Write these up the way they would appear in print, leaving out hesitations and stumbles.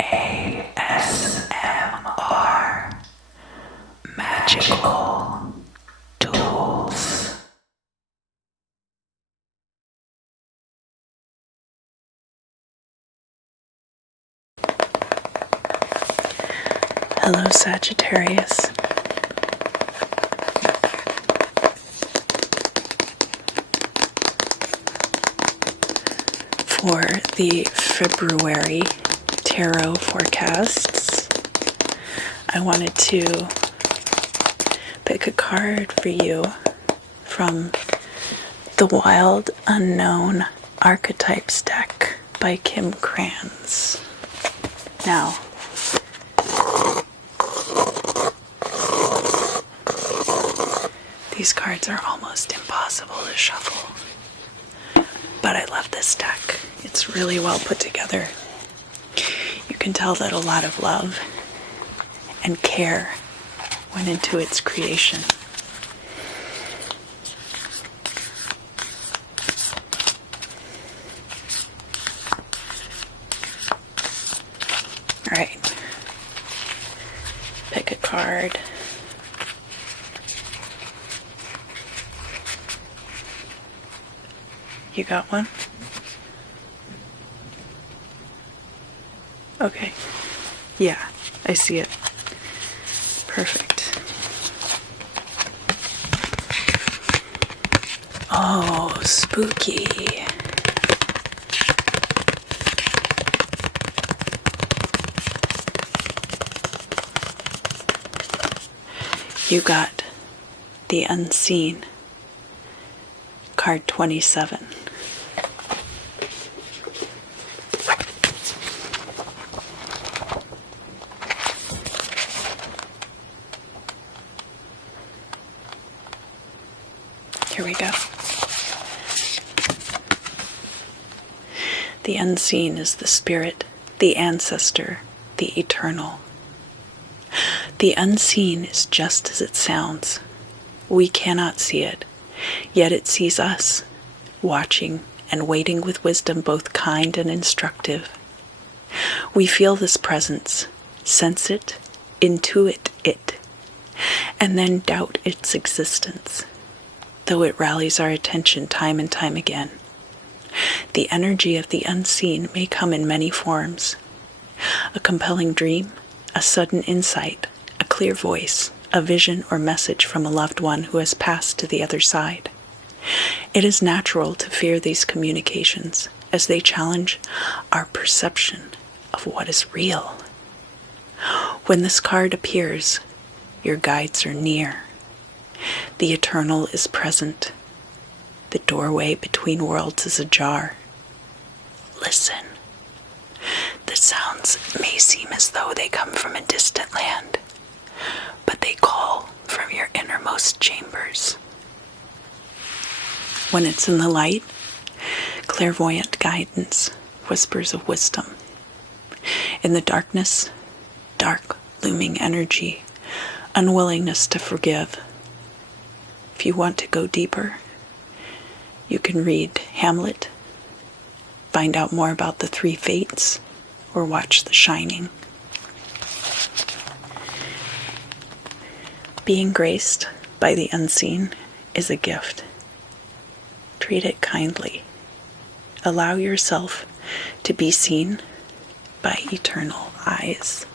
ASMR Magical Tools. Hello, Sagittarius. For the February tarot forecasts, I wanted to pick a card for you from the Wild Unknown Archetypes deck by Kim Kranz. Now, these cards are almost impossible to shuffle, but I love this deck. It's really well put together. You can tell that a lot of love and care went into its creation. All right, pick a card. You got one? Okay. Yeah, I see it. Perfect. Oh, spooky. You got the Unseen, card 27. Here we go. The Unseen is the spirit, the ancestor, the eternal. The unseen is just as it sounds. We cannot see it, yet it sees us, watching and waiting with wisdom both kind and instructive. We feel this presence, sense it, intuit it, and then doubt its existence, though it rallies our attention time and time again. The energy of the unseen may come in many forms. A compelling dream, a sudden insight, a clear voice, a vision or message from a loved one who has passed to the other side. It is natural to fear these communications as they challenge our perception of what is real. When this card appears, your guides are near. The eternal is present. The doorway between worlds is ajar. Listen. The sounds may seem as though they come from a distant land, but they call from your innermost chambers. When it's in the light, clairvoyant guidance, whispers of wisdom. In the darkness, dark, looming energy, unwillingness to forgive. If you want to go deeper, you can read Hamlet, find out more about the three fates, or watch The Shining. Being graced by the unseen is a gift. Treat it kindly. Allow yourself to be seen by eternal eyes.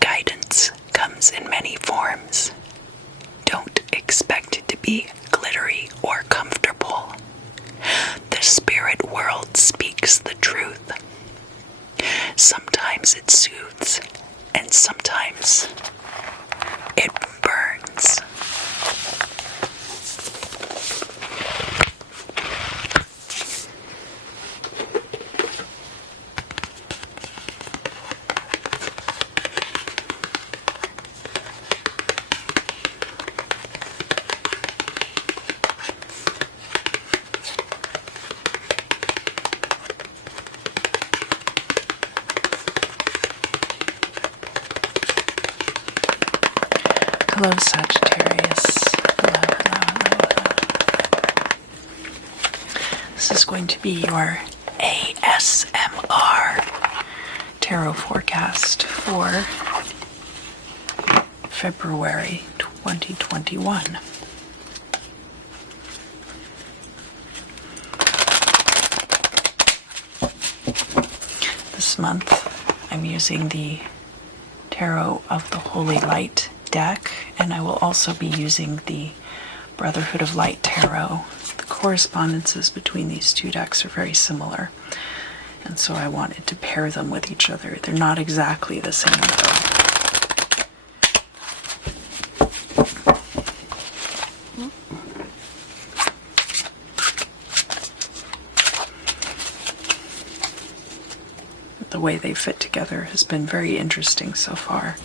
Guidance comes in many forms. Don't expect it to be glittery or comfortable. The spirit world speaks the truth. Sometimes it soothes, and sometimes it burns. Hello, Sagittarius. Hello, hello, hello, hello. is going to be your ASMR tarot forecast for February 2021. This month I'm using the Tarot of the Holy Light deck, and I will also be using the Brotherhood of Light Tarot. The correspondences between these two decks are very similar, and so I wanted to pair them with each other. They're not exactly the same though. The way they fit together has been very interesting so far.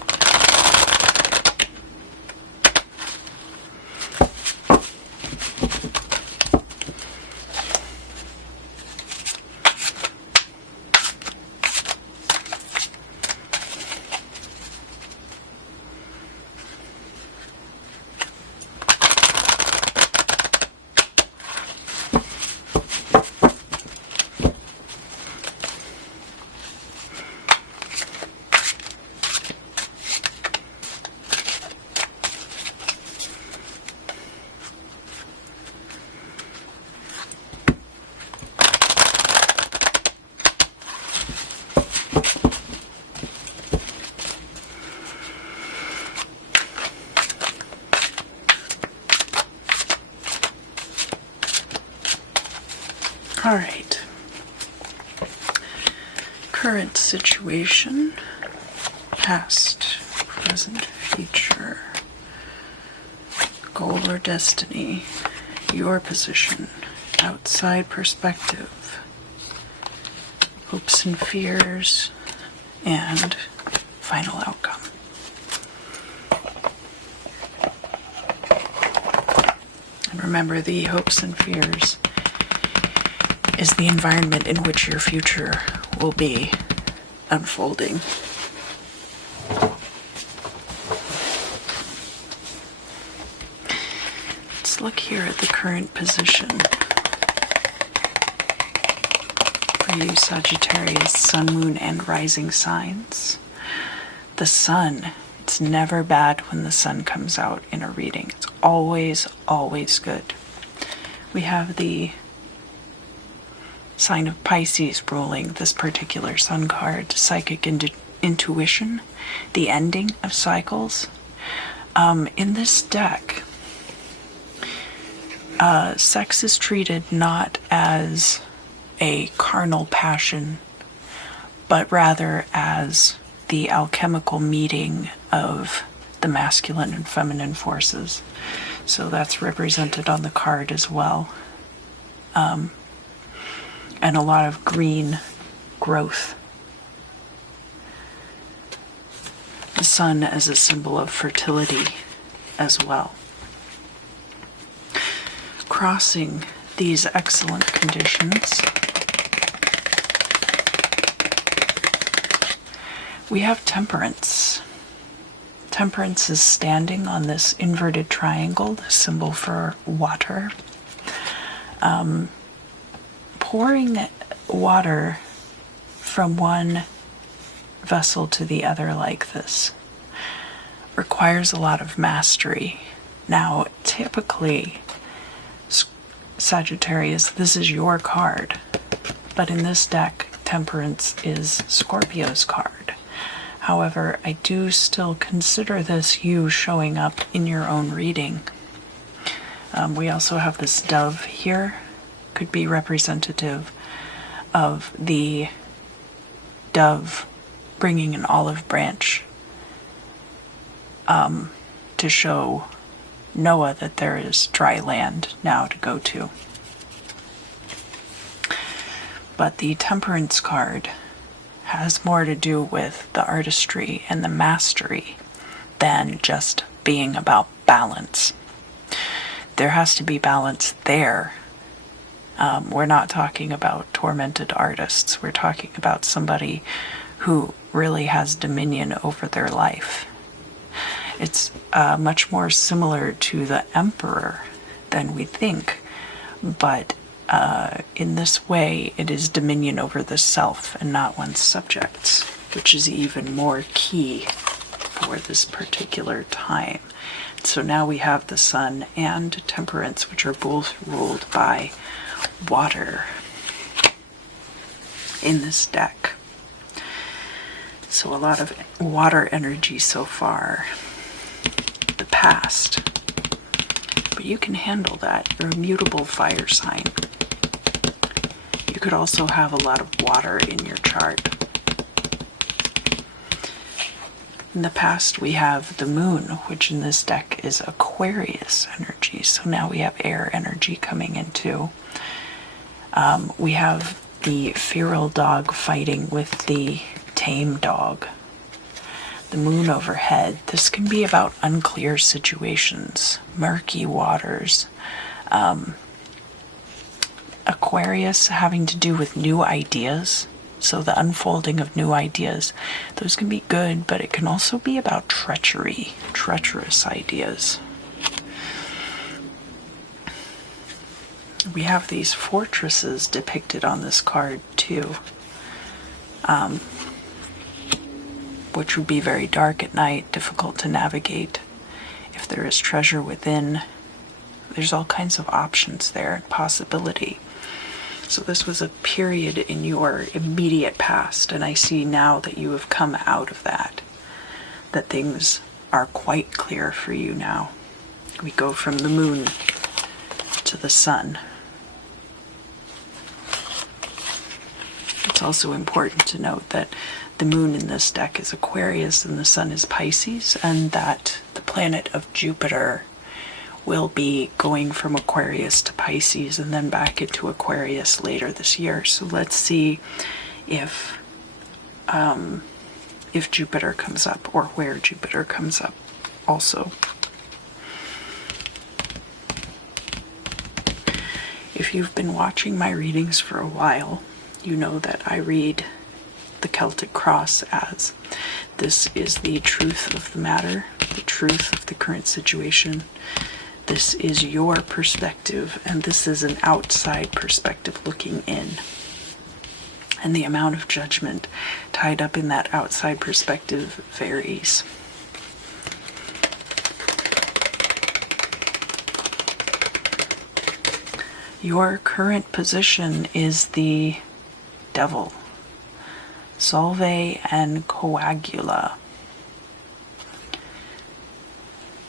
All right. Current situation, past, present, future, goal or destiny, your position, outside perspective, hopes and fears, and final outcome. And remember, the hopes and fears is the environment in which your future will be unfolding. Let's look here at the current position for you Sagittarius, Sun, Moon, and Rising signs. The Sun, it's never bad when the Sun comes out in a reading. It's always, always good. We have the sign of Pisces ruling this particular Sun card, psychic intuition, the ending of cycles. In this deck, sex is treated not as a carnal passion, but rather as the alchemical meeting of the masculine and feminine forces. So that's represented on the card as well. And a lot of green growth. The sun as a symbol of fertility as well. Crossing these excellent conditions, we have temperance. Temperance is standing on this inverted triangle, the symbol for water. Pouring water from one vessel to the other like this requires a lot of mastery. Now, typically, Sagittarius, this is your card, but in this deck, Temperance is Scorpio's card. However, I do still consider this you showing up in your own reading. We also have this dove here. Could be representative of the dove bringing an olive branch to show Noah that there is dry land now to go to. But the Temperance card has more to do with the artistry and the mastery than just being about balance. There has to be balance there. We're not talking about tormented artists. We're talking about somebody who really has dominion over their life. It's much more similar to the Emperor than we think, but in this way, it is dominion over the self and not one's subjects, which is even more key for this particular time. So now we have the Sun and Temperance, which are both ruled by water in this deck. So a lot of water energy so far. The past. But you can handle that. You're a mutable fire sign. You could also have a lot of water in your chart. In the past, we have the Moon, which in this deck is Aquarius energy. So now we have air energy coming in too. We have the feral dog fighting with the tame dog. The moon overhead. This can be about unclear situations, murky waters. Aquarius having to do with new ideas. So the unfolding of new ideas. Those can be good, but it can also be about treachery, treacherous ideas. We have these fortresses depicted on this card too, which would be very dark at night, difficult to navigate. If there is treasure within, there's all kinds of options there, possibility. So this was a period in your immediate past, and I see now that you have come out of that things are quite clear for you now. We go from the moon to the sun. It's also important to note that the moon in this deck is Aquarius and the sun is Pisces, and that the planet of Jupiter will be going from Aquarius to Pisces and then back into Aquarius later this year. So let's see if Jupiter comes up, or where Jupiter comes up also. If you've been watching my readings for a while, you know that I read the Celtic cross as this is the truth of the matter, the truth of the current situation. This is your perspective, and this is an outside perspective looking in. And the amount of judgment tied up in that outside perspective varies. Your current position is the Devil, Solve and Coagula.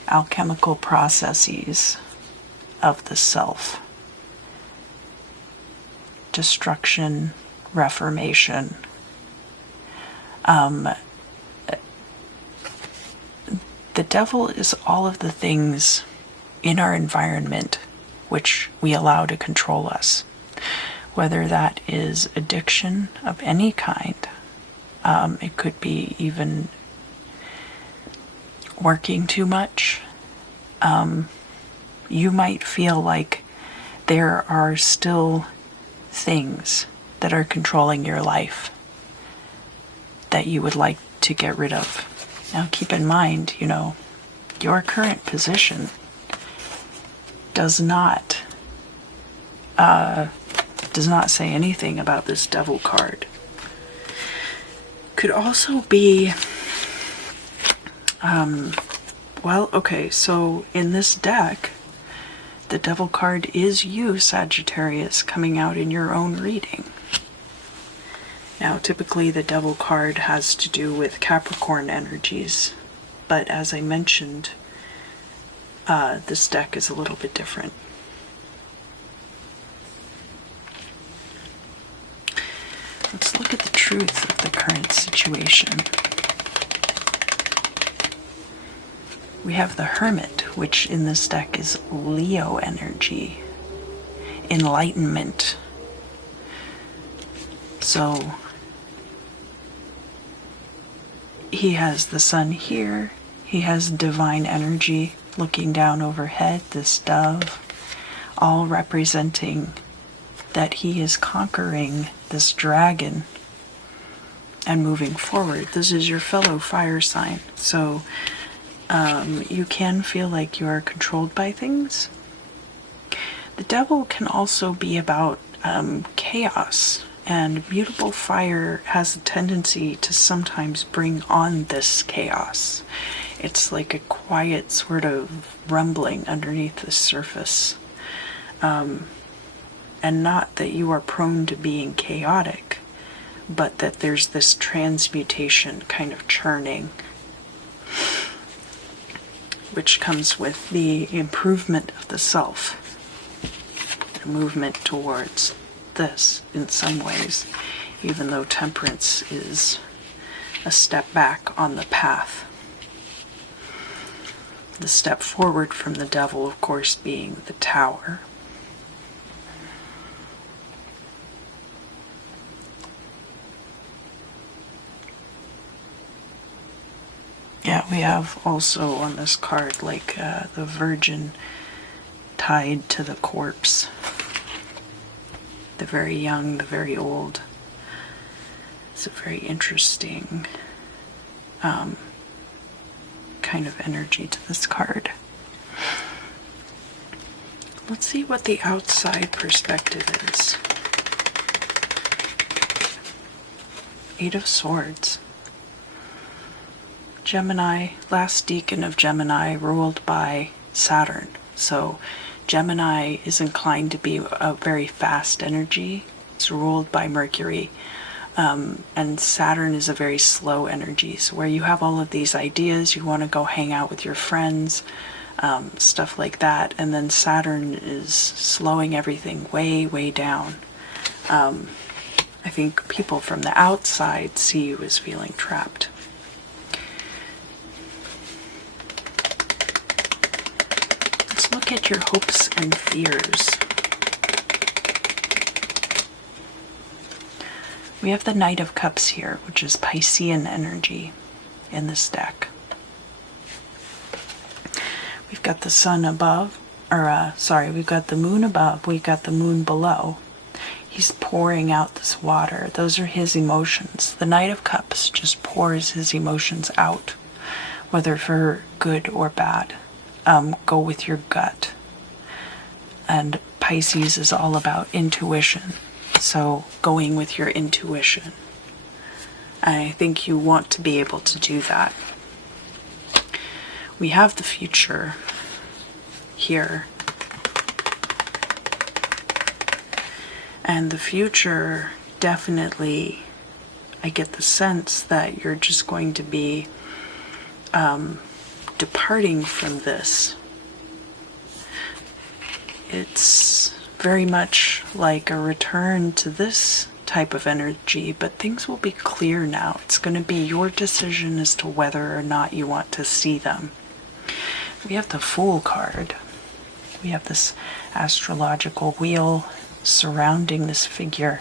Alchemical processes of the self. Destruction, reformation. The devil is all of the things in our environment which we allow to control us. Whether that is addiction of any kind, it could be even working too much. You might feel like there are still things that are controlling your life that you would like to get rid of. Now keep in mind, your current position does not say anything about this Devil card. Could also be, so in this deck, the Devil card is you, Sagittarius, coming out in your own reading. Now, typically the Devil card has to do with Capricorn energies, but as I mentioned, this deck is a little bit different. Let's look at the truth of the current situation. We have the Hermit, which in this deck is Leo energy, enlightenment. So he has the sun here, he has divine energy looking down overhead, this dove, all representing that he is conquering this dragon and moving forward. This is your fellow fire sign, so you can feel like you are controlled by things. The devil can also be about chaos, and mutable fire has a tendency to sometimes bring on this chaos. It's like a quiet sort of rumbling underneath the surface. And not that you are prone to being chaotic, but that there's this transmutation kind of churning, which comes with the improvement of the self, a movement towards this in some ways, even though temperance is a step back on the path. The step forward from the devil, of course, being the Tower. Yeah, we have also on this card like the Virgin tied to the corpse. The very young, the very old. It's a very interesting kind of energy to this card. Let's see what the outside perspective is. Eight of Swords. Gemini, last decan of Gemini, ruled by Saturn. So Gemini is inclined to be a very fast energy. It's ruled by Mercury. And Saturn is a very slow energy. So where you have all of these ideas, you want to go hang out with your friends, stuff like that. And then Saturn is slowing everything way, way down. I think people from the outside see you as feeling trapped. Let's look at your hopes and fears. We have the Knight of Cups here, which is Piscean energy in this deck. We've got the sun above, we've got the moon above, we've got the moon below. He's pouring out this water. Those are his emotions. The Knight of Cups just pours his emotions out, whether for good or bad. Go with your gut. And Pisces is all about intuition. So going with your intuition. I think you want to be able to do that. We have the future here. And the future, definitely, I get the sense that you're just going to be departing from this. It's very much like a return to this type of energy, but things will be clear now. It's going to be your decision as to whether or not you want to see them. We have the Fool card. We have this astrological wheel surrounding this figure.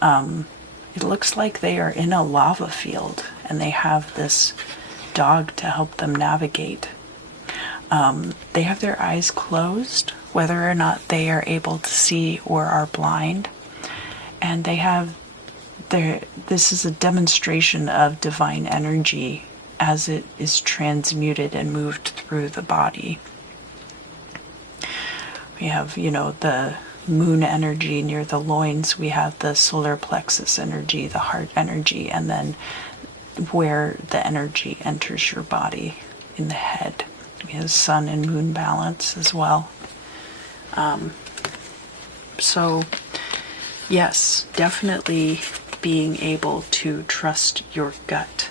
It looks like they are in a lava field and they have this dog to help them navigate. They have their eyes closed, whether or not they are able to see or are blind. And they have this is a demonstration of divine energy as it is transmuted and moved through the body. We have, the moon energy near the loins. We have the solar plexus energy, the heart energy, and then where the energy enters your body in the head. We have sun and moon balance as well. So yes, definitely being able to trust your gut.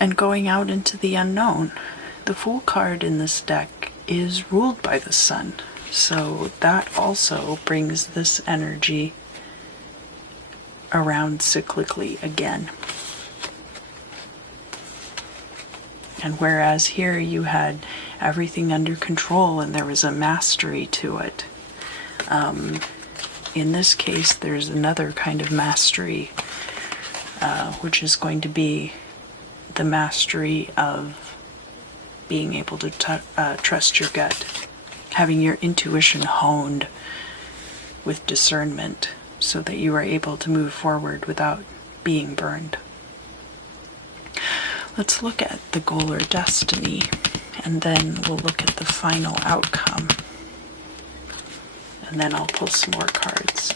And going out into the unknown. The Fool card in this deck is ruled by the sun. So that also brings this energy around cyclically again. And whereas here you had everything under control and there was a mastery to it, in this case there's another kind of mastery, which is going to be the mastery of being able to trust your gut, having your intuition honed with discernment so that you are able to move forward without being burned. Let's look at the goal or destiny, and then we'll look at the final outcome. And then I'll pull some more cards.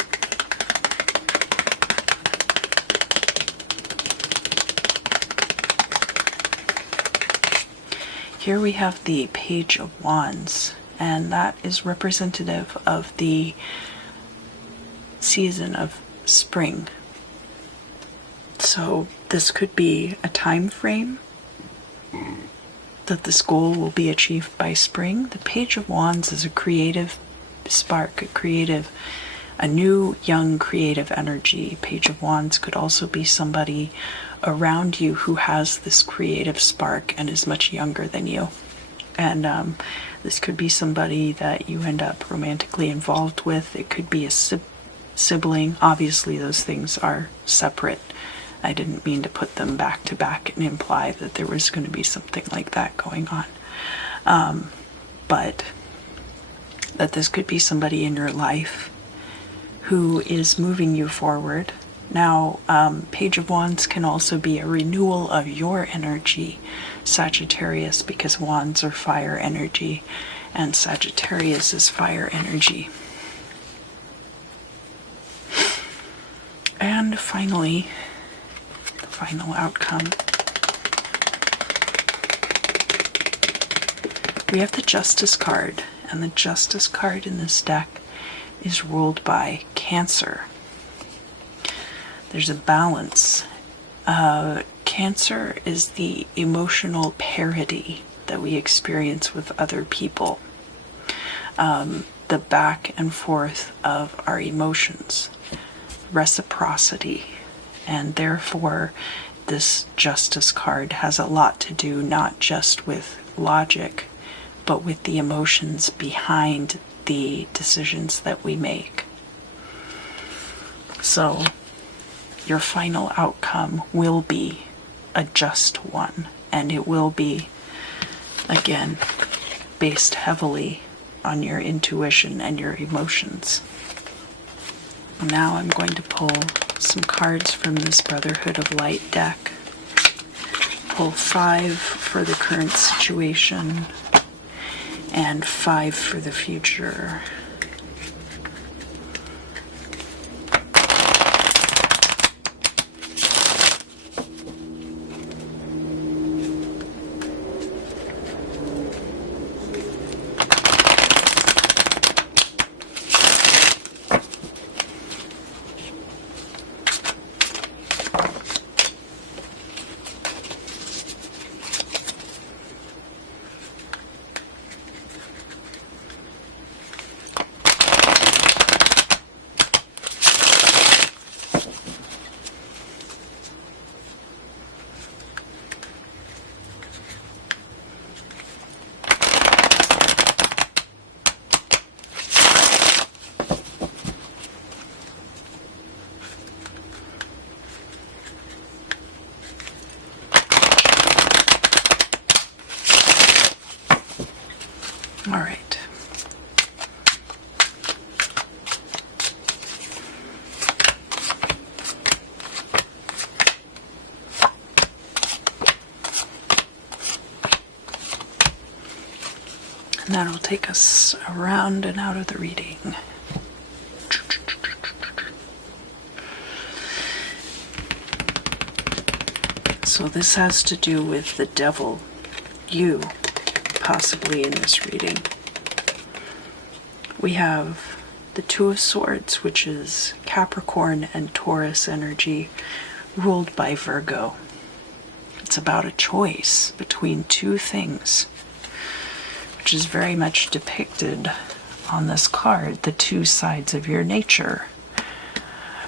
Here we have the Page of Wands, and that is representative of the season of spring. So this could be a time frame that this goal will be achieved by spring. The Page of Wands is a creative spark, a new, young, creative energy. Page of Wands could also be somebody around you who has this creative spark and is much younger than you. And this could be somebody that you end up romantically involved with. It could be a sibling. Obviously, those things are separate. I didn't mean to put them back to back and imply that there was going to be something like that going on. But that this could be somebody in your life who is moving you forward. Now, Page of Wands can also be a renewal of your energy, Sagittarius, because Wands are fire energy and Sagittarius is fire energy. And finally, the final outcome. We have the Justice card, and the Justice card in this deck is ruled by Cancer. There's a balance. Cancer is the emotional parity that we experience with other people. The back and forth of our emotions. Reciprocity. And therefore, this Justice card has a lot to do not just with logic, but with the emotions behind the decisions that we make. So, your final outcome will be a just one, and it will be, again, based heavily on your intuition and your emotions. Now I'm going to pull some cards from this Brotherhood of Light deck. Pull 5 for the current situation and 5 for the future. All right. And that'll take us around and out of the reading. So this has to do with the devil, you, possibly in this reading. We have the Two of Swords, which is Capricorn and Taurus energy, ruled by Virgo. It's about a choice between two things, which is very much depicted on this card, the two sides of your nature.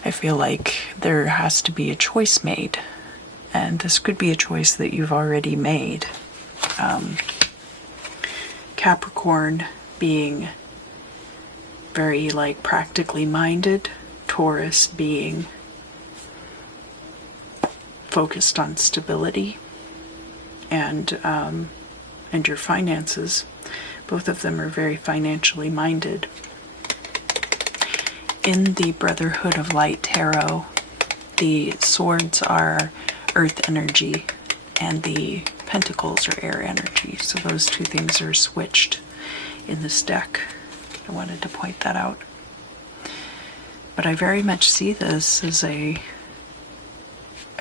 I feel like there has to be a choice made, and this could be a choice that you've already made. Capricorn being very practically minded, Taurus being focused on stability and your finances. Both of them are very financially minded. In the Brotherhood of Light Tarot, the swords are earth energy and the pentacles are air energy. So those two things are switched in this deck. I wanted to point that out. But I very much see this as a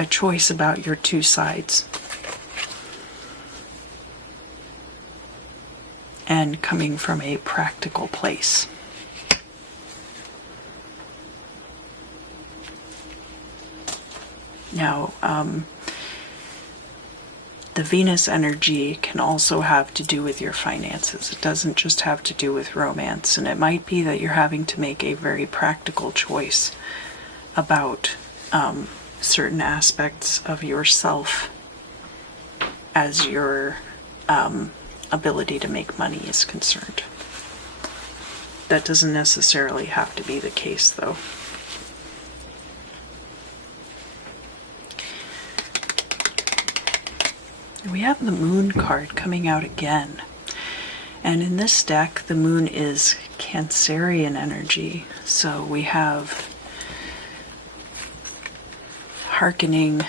choice about your two sides. And coming from a practical place. Now, the Venus energy can also have to do with your finances. It doesn't just have to do with romance. And it might be that you're having to make a very practical choice about certain aspects of yourself as your ability to make money is concerned. That doesn't necessarily have to be the case, though. We have the Moon card coming out again. And in this deck, the Moon is Cancerian energy. So we have hearkening,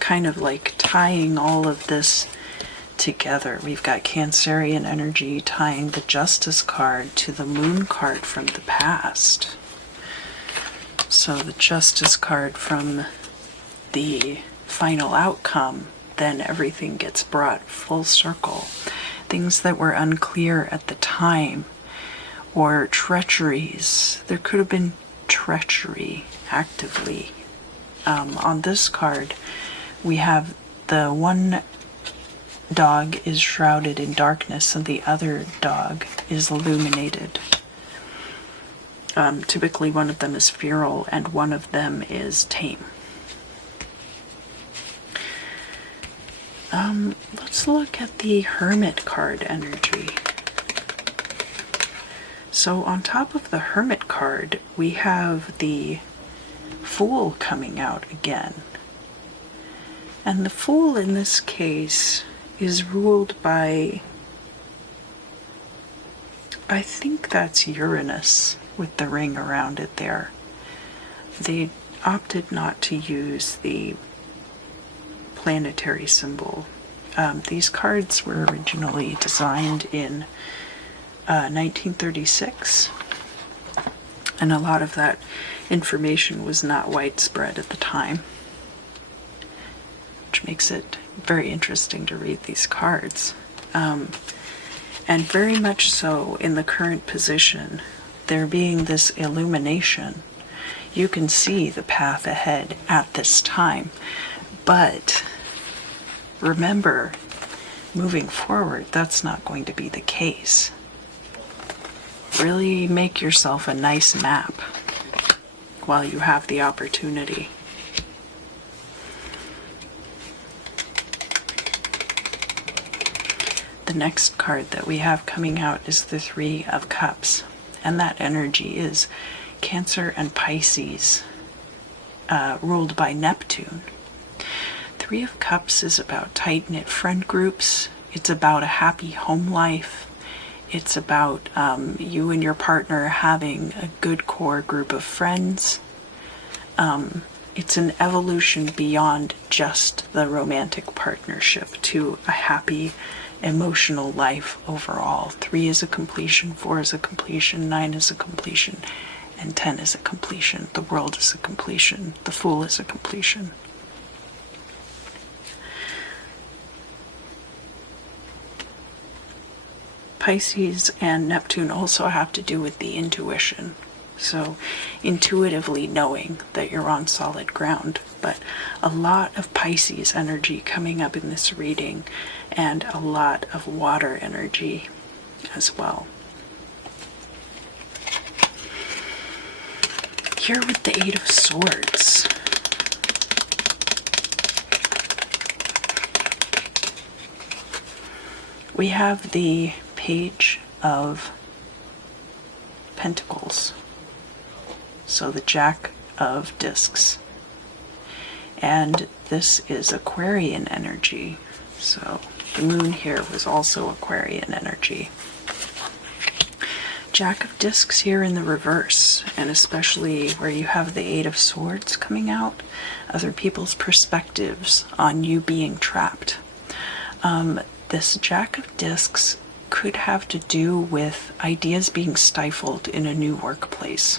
kind of like tying all of this together. We've got Cancerian energy tying the Justice card to the Moon card from the past. So the Justice card from the final outcome, then everything gets brought full circle. Things that were unclear at the time, or treacheries. There could have been treachery actively. On this card, we have the one dog is shrouded in darkness and the other dog is illuminated. Typically one of them is feral and one of them is tame. Let's look at the Hermit card energy. So on top of the Hermit card, we have the Fool coming out again. And the Fool in this case is ruled by, I think that's Uranus with the ring around it there. They opted not to use the planetary symbol. These cards were originally designed in 1936, and a lot of that information was not widespread at the time, which makes it very interesting to read these cards. And very much so in the current position, there being this illumination, you can see the path ahead at this time. But remember, moving forward, that's not going to be the case. Really make yourself a nice map while you have the opportunity. The next card that we have coming out is the Three of Cups, and that energy is Cancer and Pisces, ruled by Neptune. Three of Cups is about tight-knit friend groups. It's about a happy home life. It's about you and your partner having a good core group of friends. It's an evolution beyond just the romantic partnership to a happy emotional life overall. 3 is a completion, 4 is a completion, 9 is a completion, and 10 is a completion. The World is a completion. The Fool is a completion. Pisces and Neptune also have to do with the intuition. So intuitively knowing that you're on solid ground. But a lot of Pisces energy coming up in this reading, and a lot of water energy as well. Here with the Eight of Swords. We have the Page of Pentacles. So the Jack of Discs. And this is Aquarian energy. So the moon here was also Aquarian energy. Jack of Discs here in the reverse, and especially where you have the Eight of Swords coming out, other people's perspectives on you being trapped. This Jack of Discs could have to do with ideas being stifled in a new workplace.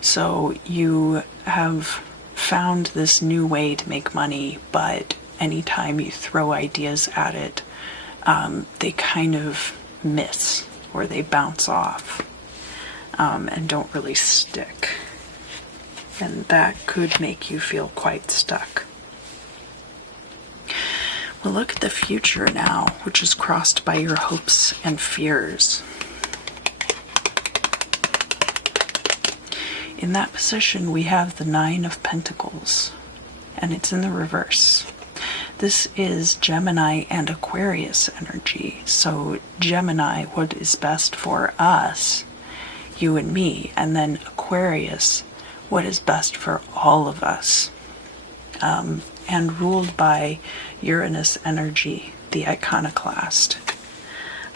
So you have found this new way to make money, but anytime you throw ideas at it, they kind of miss or they bounce off and don't really stick. And that could make you feel quite stuck. We'll look at the future now, which is crossed by your hopes and fears. In that position, we have the Nine of Pentacles, and it's in the reverse. This is Gemini and Aquarius energy. So Gemini, what is best for us, you and me, and then Aquarius, what is best for all of us. And ruled by Uranus energy, the iconoclast.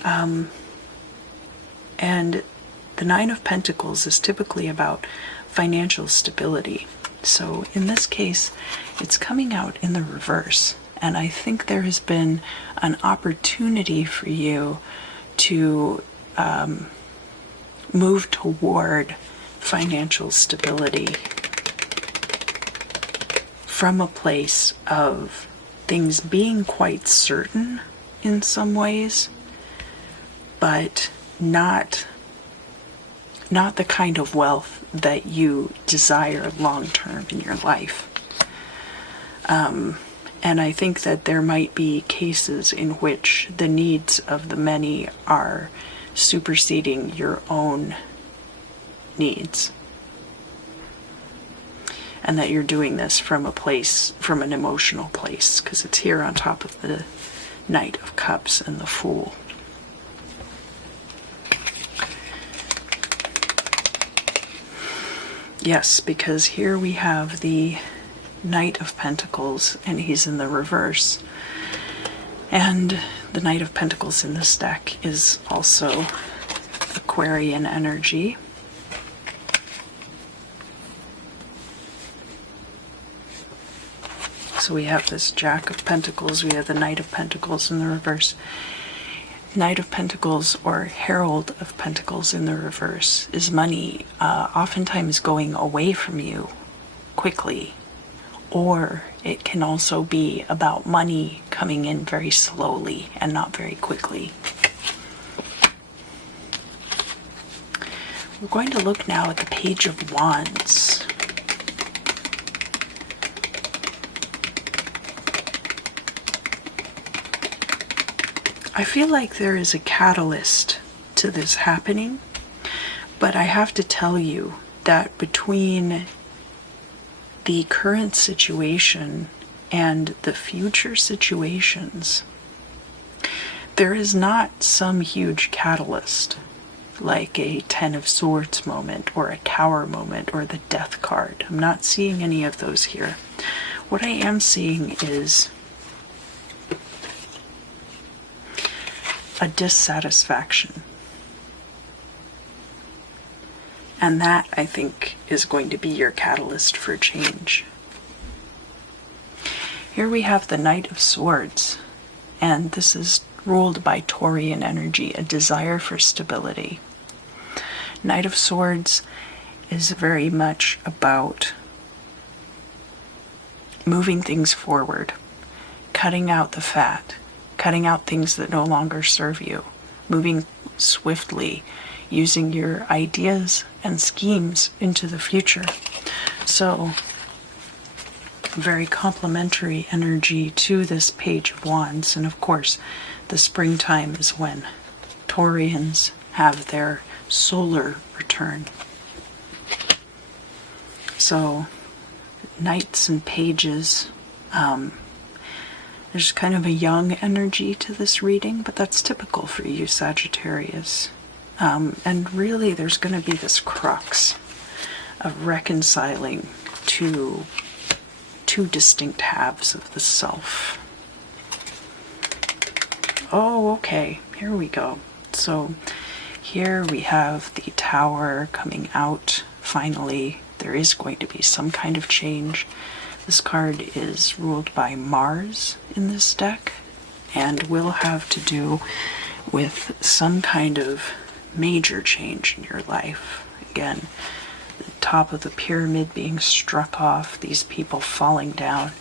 And the Nine of Pentacles is typically about financial stability. So in this case, it's coming out in the reverse. And I think there has been an opportunity for you to move toward financial stability from a place of things being quite certain in some ways, but not the kind of wealth that you desire long-term in your life. And I think that there might be cases in which the needs of the many are superseding your own needs. And that you're doing this from a place, from an emotional place, because it's here on top of the Knight of Cups and the Fool. Yes, because here we have the Knight of Pentacles, and he's in the reverse. And the Knight of Pentacles in this deck is also Aquarian energy. So we have this Jack of Pentacles, we have the Knight of Pentacles in the reverse. Knight of Pentacles, or Herald of Pentacles in the reverse, is money oftentimes going away from you quickly. Or it can also be about money coming in very slowly and not very quickly. We're going to look now at the Page of Wands. I feel like there is a catalyst to this happening, but I have to tell you that between the current situation and the future situations, there is not some huge catalyst like a Ten of Swords moment or a Tower moment or the Death card. I'm not seeing any of those here. What I am seeing is a dissatisfaction. And that, I think, is going to be your catalyst for change. Here we have the Knight of Swords, and this is ruled by Taurian energy, a desire for stability. Knight of Swords is very much about moving things forward, cutting out the fat, cutting out things that no longer serve you, moving swiftly, using your ideas and schemes into the future. So, very complementary energy to this Page of Wands. And of course, the springtime is when Taurians have their solar return. So, knights and pages, there's kind of a young energy to this reading, but that's typical for you, Sagittarius. And really, there's going to be this crux of reconciling two distinct halves of the self. Oh, okay, here we go. So Here we have the Tower coming out. Finally, there is going to be some kind of change. This card is ruled by Mars in this deck and will have to do with some kind of major change in your life. Again, the top of the pyramid being struck off, these people falling down,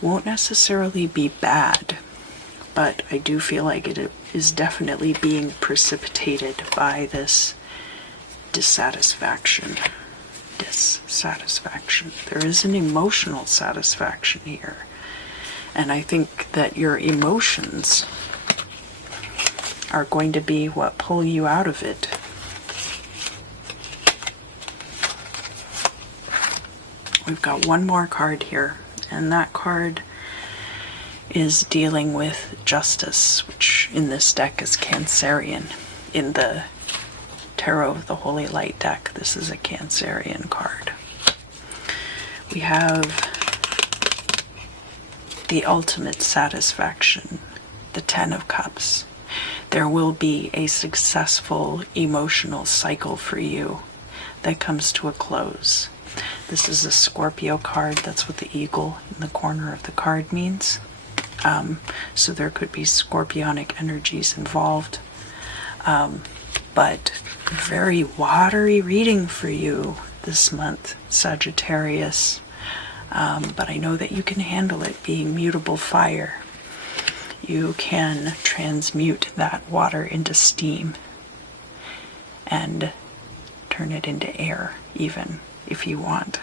won't necessarily be bad, but I do feel like it is definitely being precipitated by this dissatisfaction. There is an emotional satisfaction here. And I think that your emotions are going to be what pull you out of it. We've got one more card here, and that card is dealing with justice, which in this deck is Cancerian. In the Tarot of the Holy Light deck, this is a Cancerian card. We have the ultimate satisfaction, the Ten of Cups. There will be a successful emotional cycle for you that comes to a close. This is a Scorpio card. That's what the eagle in the corner of the card means. So there could be scorpionic energies involved. But very watery reading for you this month, Sagittarius. But I know that you can handle it, being mutable fire. You can transmute that water into steam and turn it into air, even if you want.